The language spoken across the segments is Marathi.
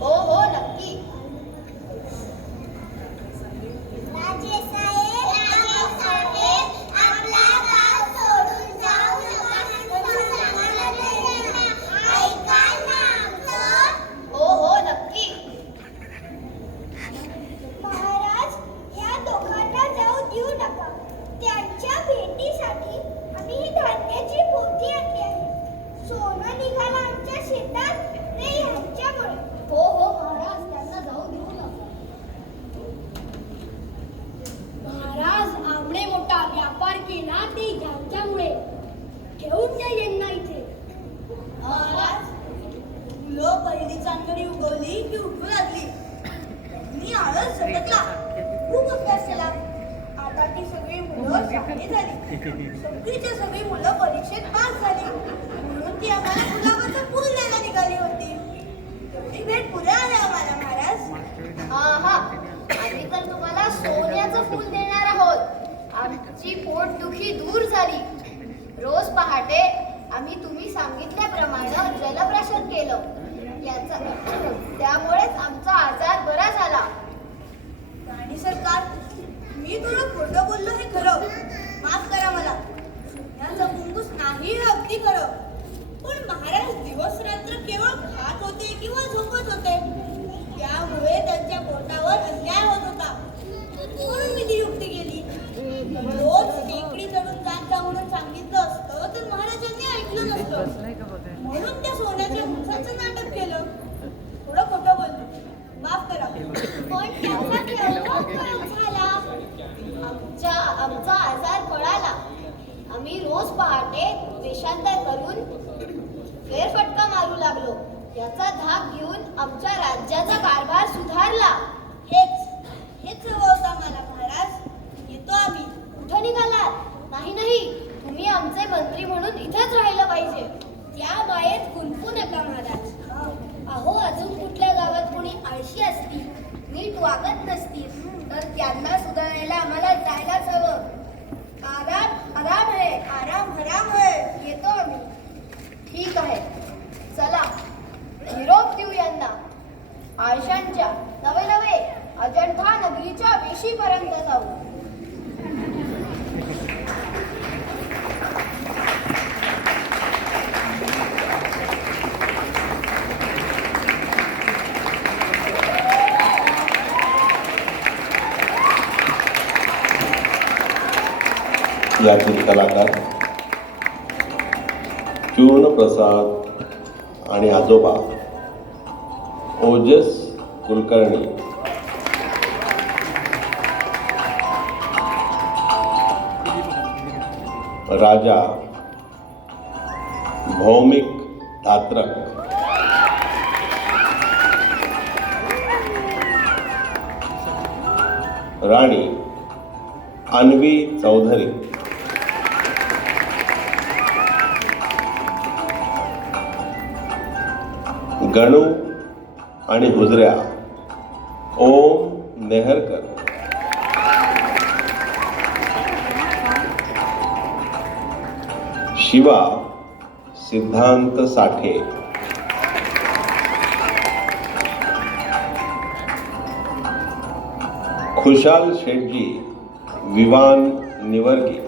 हो हो नक्की. हो हो नक्की. महाराज, या दोघांना जाऊ देऊ नका. त्यांच्या भेटीसाठी आम्ही ही धान्याची पोती आणली आहे. सोनं निघालं आमच्या शेतात ते ह्यांच्यामुळे. हो हो महाराज, त्यांना जाऊ देऊ नका. महाराज, आमने मोठा व्यापार केला ते ह्यांच्यामुळे. घेऊन या यांना इथे. महाराज, फुलं पहिली चांदणी उगवली की उठू लागली. मी आळस झटकला, खूप अभ्यास केला. आता ती सगळी मुलं शहाणी झाली. सगळीच्या सगळी मुलं परीक्षेत पास झाली. म्हणून ती आम्हाला गुलाबाचं फूल द्यायला निघाली होती. ती भेट पुढे आली आम्हाला महाराज. हा आम्ही तर तुम्हाला सोन्याचं फूल देणार आहोत. आमची पोटदुखी दूर झाली. रोज पहाटे आम्ही तुम्ही सांगितल्याप्रमाणे जलप्राशन केलं. त्यामुळेच आमचा आजार बरा झाला. राणी सरकार, मी थोडं खोटं बोललो हे खरं. माफ करा मला. सोन्याचं कुंकूस नाही हे अगदी खरं. पण महाराज दिवस रात्र केवळ खात होते किंवा झोपत होते. त्यामुळे त्यांच्या पोटावर अन्याय होत होता. म्हणून मी ती युक्ती केली. रोज टेकडी चढून जात जा म्हणून सांगितलं असतं तर महाराजांनी ऐकलं नसतं. म्हणून त्या सोन्याच्या उंचाचं नाटक केलं. थोडं खोटं बोललो, माफ करा. पण त्यांचा केवढा उपयोग झाला. आमचा आजार कळाला. आम्ही रोज पहाटे वेषांतर करून फेरफटका मारू लागलो. याचा धाक घेऊन आमच्या राज्याचा कारभार सुधारला. हेच हवं होतं मला महाराज. येतो आम्ही. कुठं निघालात? नाही, तुम्ही आमचे मंत्री म्हणून इथेच राहिलं पाहिजे. त्या बायेत कुंकू नका महाराज. अहो, अजून कुठल्या गावात कोणी आळशी असती, नीट वागत नसतील तर त्यांना सुधारायला आम्हाला जायलाच हवं. आराम है, आराम हराम है. येतो आम्ही. ठीक आहे, चला निरोप देऊ यांना. आळशांच्या नवे अजंठा नगरीच्या वेशीपर्यंत जाऊ. यातील कलाकार चूर्णप्रसाद आणि आजोबा ओजस कुलकर्णी. राजा भौमिक धात्रक. राणी अन्वी चौधरी. गणू आणि हुजऱ्या ओम नेहरकर. शिवा सिद्धांत साठे. खुशाल शेट्टी विवान निवर्गी.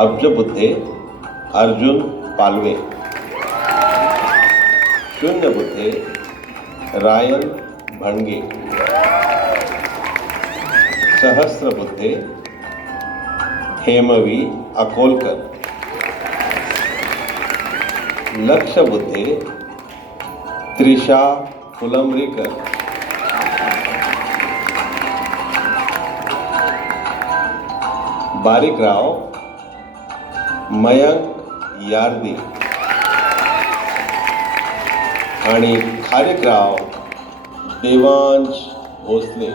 अब्ज बुद्धे अर्जुन पालवे. शून्य बुद्धे रायन भणगे. सहस्र बुद्धे हेमवी अकोलकर. लक्ष बुद्धे त्रिशा फुलंब्रीकर. बारीकराव मयंक यार्दी आणि खारीकराव देवांश भोसले.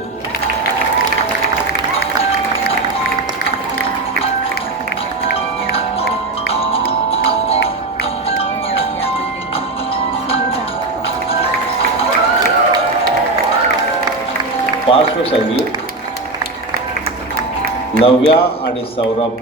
पार्श्वसंगीत नव्या आणि सौरभ